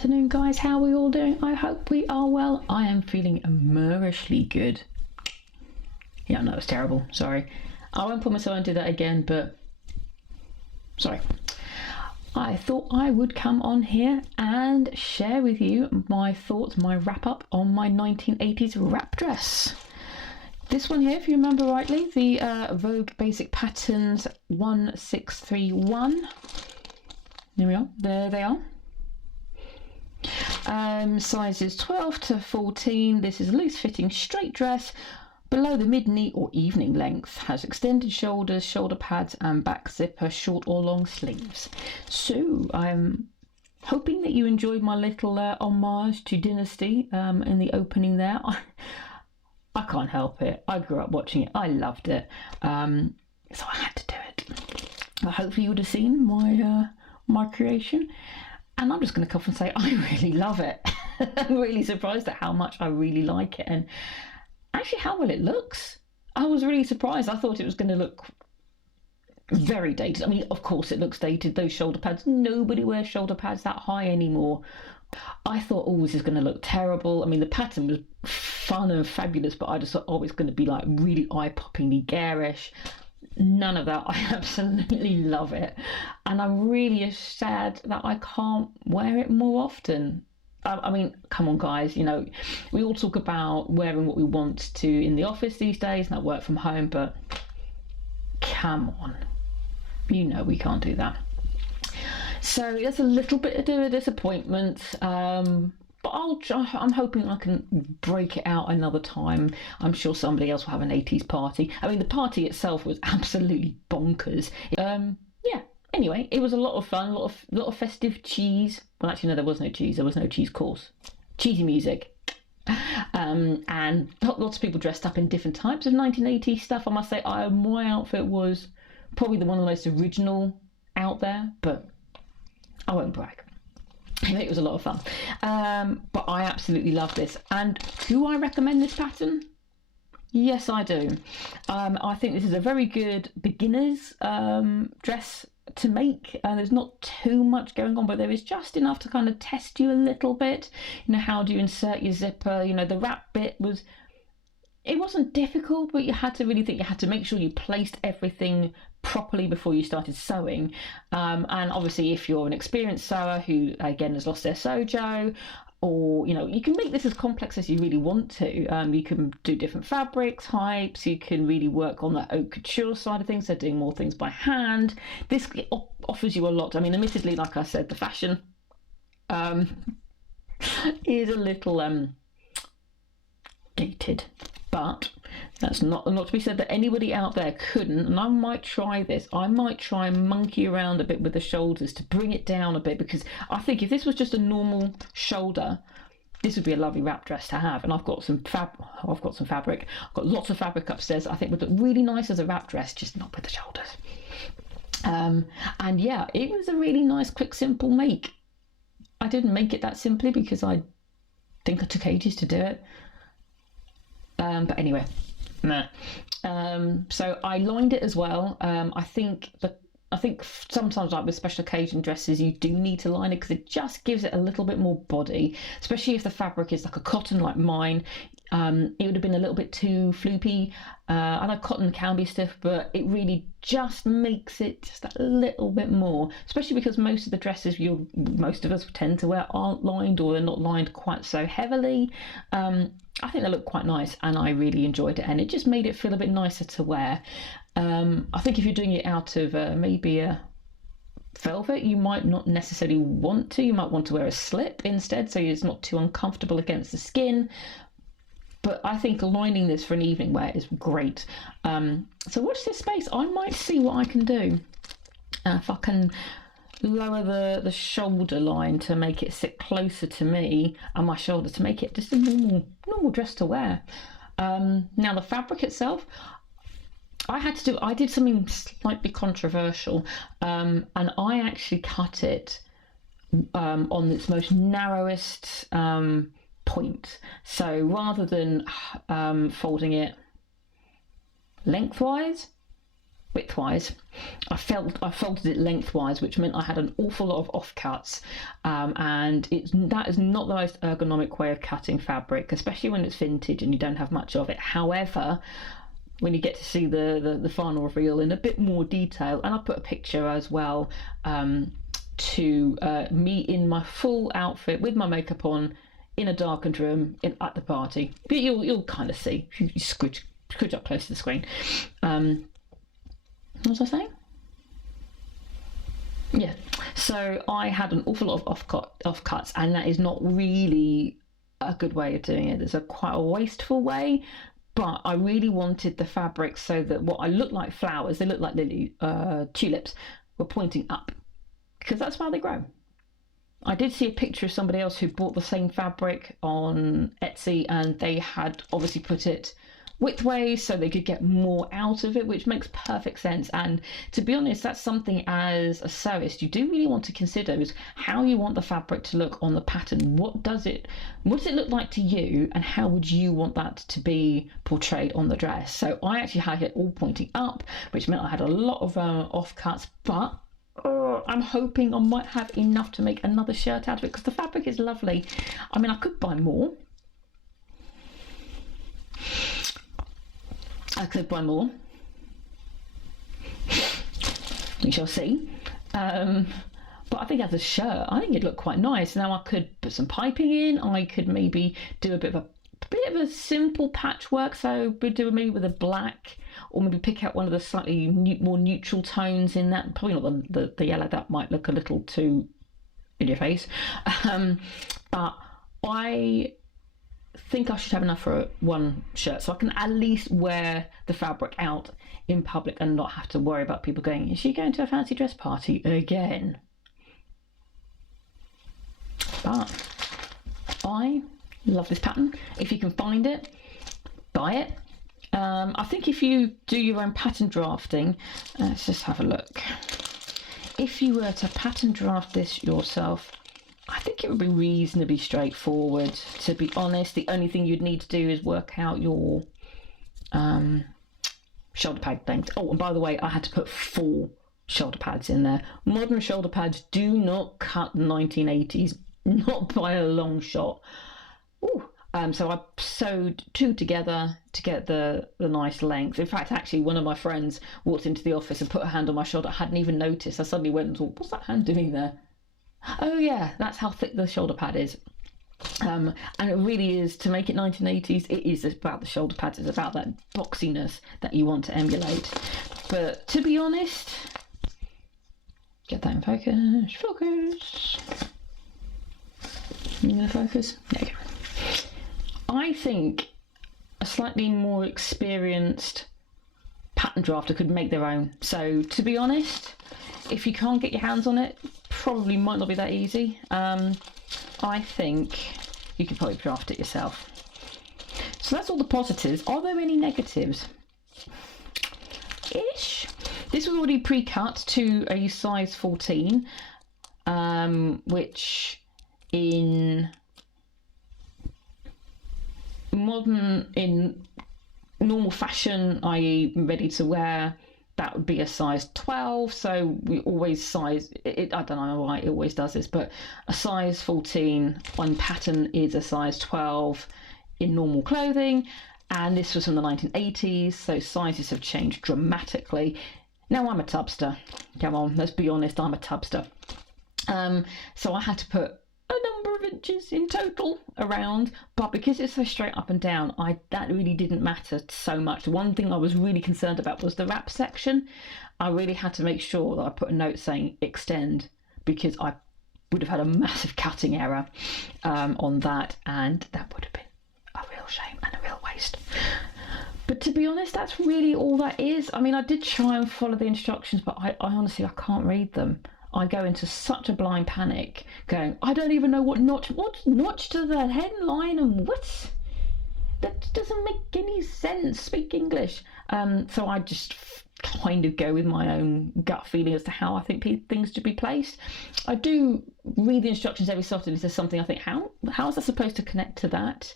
afternoon, guys. How are we all doing? I hope we are well. I am feeling marishly good. Yeah, no, it's terrible. Sorry. I won't put myself into that again, but sorry. I thought I would come on here and share with you my thoughts, my wrap up on my 1980s wrap dress. This one here, if you remember rightly, the Vogue Basic Patterns 1631. There we are. There they are. Sizes 12 to 14. This is a loose fitting straight dress below the mid-knee or evening length. Has extended shoulders, shoulder pads and back zipper, short or long sleeves. So I'm hoping that you enjoyed my little homage to Dynasty in the opening there. I can't help it. I grew up watching it. I loved it. So I had to do it. But hopefully you would have seen my creation. And I'm just going to come and say I really love it. I'm really surprised at how much I really like it, and actually how well it looks. I was really surprised. I thought it was going to look very dated. I mean, of course it looks dated. Those shoulder pads, nobody wears shoulder pads that high anymore. I thought, oh, this is going to look terrible. I mean, the pattern was fun and fabulous, but I just thought, oh, it's going to be like really eye-poppingly garish. None of that. I absolutely love it, and I'm really sad that I can't wear it more often. I mean, come on, guys, you know, we all talk about wearing what we want to in the office these days and at work from home, but come on, you know we can't do that. So there's a little bit of a disappointment, but I'm hoping I can break it out another time. I'm sure somebody else will have an 80s party. I mean, the party itself was absolutely bonkers. Yeah. Anyway, it was a lot of fun, a lot of festive cheese. Well, actually, no, there was no cheese. There was no cheese course. Cheesy music. And lots of people dressed up in different types of 1980s stuff. I must say, my outfit was probably one of the most original out there, but I won't brag. It was a lot of fun. But I absolutely love this. And do I recommend this pattern? Yes, I do. I think this is a very good beginner's dress to make. There's not too much going on, but there is just enough to kind of test you a little bit. You know, how do you insert your zipper? You know, the wrap bit it wasn't difficult, but you had to really think. You had to make sure you placed everything properly before you started sewing. And obviously, if you're an experienced sewer who again has lost their sojo, or you know, you can make this as complex as you really want to. You can do different fabric types. You can really work on the haute couture side of things. So doing more things by hand. This offers you a lot. I mean, admittedly, like I said, the fashion is a little dated. But that's not to be said that anybody out there couldn't, and I might try this. I might try and monkey around a bit with the shoulders to bring it down a bit, because I think if this was just a normal shoulder, this would be a lovely wrap dress to have. And I've got some fabric. I've got lots of fabric upstairs. I think would look really nice as a wrap dress, just not with the shoulders. And yeah, it was a really nice, quick, simple make. I didn't make it that simply because I think I took ages to do it. But anyway, nah. So I lined it as well. I think sometimes, like with special occasion dresses, you do need to line it because it just gives it a little bit more body, especially if the fabric is like a cotton like mine. It would have been a little bit too floopy. I know cotton can be stiff, but it really just makes it just a little bit more, especially because most of the dresses most of us tend to wear aren't lined, or they're not lined quite so heavily. I think they look quite nice, and I really enjoyed it, and it just made it feel a bit nicer to wear. I think if you're doing it out of maybe a velvet, you might not necessarily want to. You might want to wear a slip instead, so it's not too uncomfortable against the skin. But I think lining this for an evening wear is great. So watch this space. I might see what I can do. If I can lower the shoulder line to make it sit closer to me and my shoulder, to make it just a normal dress to wear. Now the fabric itself, I did something slightly controversial, and I actually cut it on its most narrowest point. So rather than folding it lengthwise, widthwise. I folded it lengthwise, which meant I had an awful lot of offcuts, and that is not the most ergonomic way of cutting fabric, especially when it's vintage and you don't have much of it. However, when you get to see the final reveal in a bit more detail, and I put a picture as well, to me in my full outfit with my makeup on in a darkened room at the party. But you'll kind of see if you scrooge up close to the screen. What was I saying? Yeah, so I had an awful lot of offcuts, and that is not really a good way of doing it. It's quite a wasteful way, but I really wanted the fabric so that what I look like flowers, they look like tulips, were pointing up, because that's how they grow. I did see a picture of somebody else who bought the same fabric on Etsy, and they had obviously put it widthways so they could get more out of it, which makes perfect sense. And to be honest, that's something as a sewist you do really want to consider, is how you want the fabric to look on the pattern. What does it look like to you, and how would you want that to be portrayed on the dress? So I actually had it all pointing up, which meant I had a lot of offcuts, but I'm hoping I might have enough to make another shirt out of it, because the fabric is lovely. I mean, I could buy more. We shall see. But I think as a shirt, I think it'd look quite nice. Now I could put some piping in. I could maybe do a bit of a simple patchwork. So we'd do maybe with a black, or maybe pick out one of the slightly more neutral tones in that. Probably not the yellow. That might look a little too in your face. But I think I should have enough for one shirt, so I can at least wear the fabric out in public and not have to worry about people going, is she going to a fancy dress party again? But I love this pattern. If you can find it, buy it. I think if you do your own pattern drafting, let's just have a look. If you were to pattern draft this yourself, I think it would be reasonably straightforward, to be honest. The only thing you'd need to do is work out your shoulder pad length. Oh, and by the way, I had to put 4 shoulder pads in there. Modern shoulder pads do not cut 1980s, not by a long shot. Ooh. So I sewed 2 together to get the nice length. In fact, actually, one of my friends walked into the office and put her hand on my shoulder. I hadn't even noticed. I suddenly went and thought, what's that hand doing there? Oh yeah, that's how thick the shoulder pad is. And it really is, to make it 1980s, it is about the shoulder pads. It's about that boxiness that you want to emulate. But to be honest, get that in focus. Focus. You gonna focus? There you go. I think a slightly more experienced pattern drafter could make their own. So to be honest, if you can't get your hands on it, probably might not be that easy. I think you could probably draft it yourself. So that's all the positives. Are there any negatives? Ish. This was already pre-cut to a size 14, which in normal fashion, i.e. ready to wear, that would be a size 12. So we always size it. I don't know why it always does this, but a size 14 on pattern is a size 12 in normal clothing. And this was from the 1980s, so sizes have changed dramatically. Now I'm a tubster. Come on, let's be honest, I'm a tubster. So I had to put a number of inches in total around, but because it's so straight up and down, that really didn't matter so much. The one thing I was really concerned about was the wrap section. I really had to make sure that I put a note saying extend, because I would have had a massive cutting error on that, and that would have been a real shame and a real waste. But to be honest, that's really all that is. I mean, I did try and follow the instructions, but I honestly, I can't read them. I go into such a blind panic, going, I don't even know what's notch to the headline, and what? That doesn't make any sense. Speak English. So I just kind of go with my own gut feeling as to how I think things should be placed. I do read the instructions every so often if there's something I think, how is that supposed to connect to that?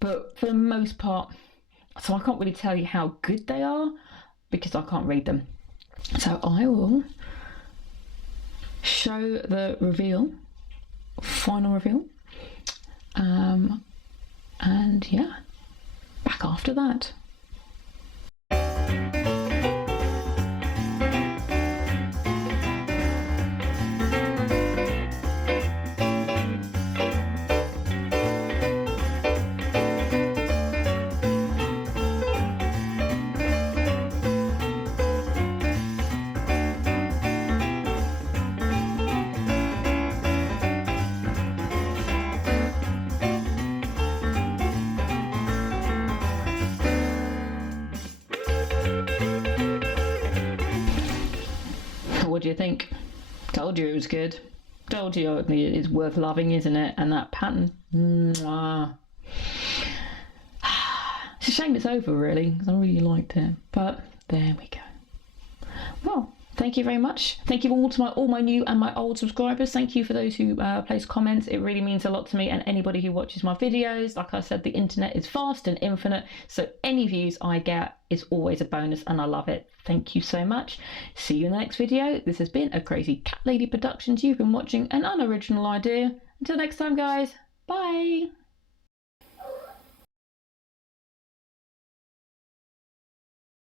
But for the most part, so I can't really tell you how good they are because I can't read them. So I will show the reveal, final reveal, and yeah, back after that. What do you think? Told you it was good. Told you it's worth loving, isn't it? And that pattern. Mwah. It's a shame it's over, really, because I really liked it. But there we go. Well, thank you very much. Thank you all to all my new and my old subscribers. Thank you for those who place comments. It really means a lot to me and anybody who watches my videos. Like I said, the internet is vast and infinite, so any views I get is always a bonus and I love it. Thank you so much. See you in the next video. This has been a Crazy Cat Lady Productions. You've been watching an unoriginal idea. Until next time, guys. Bye.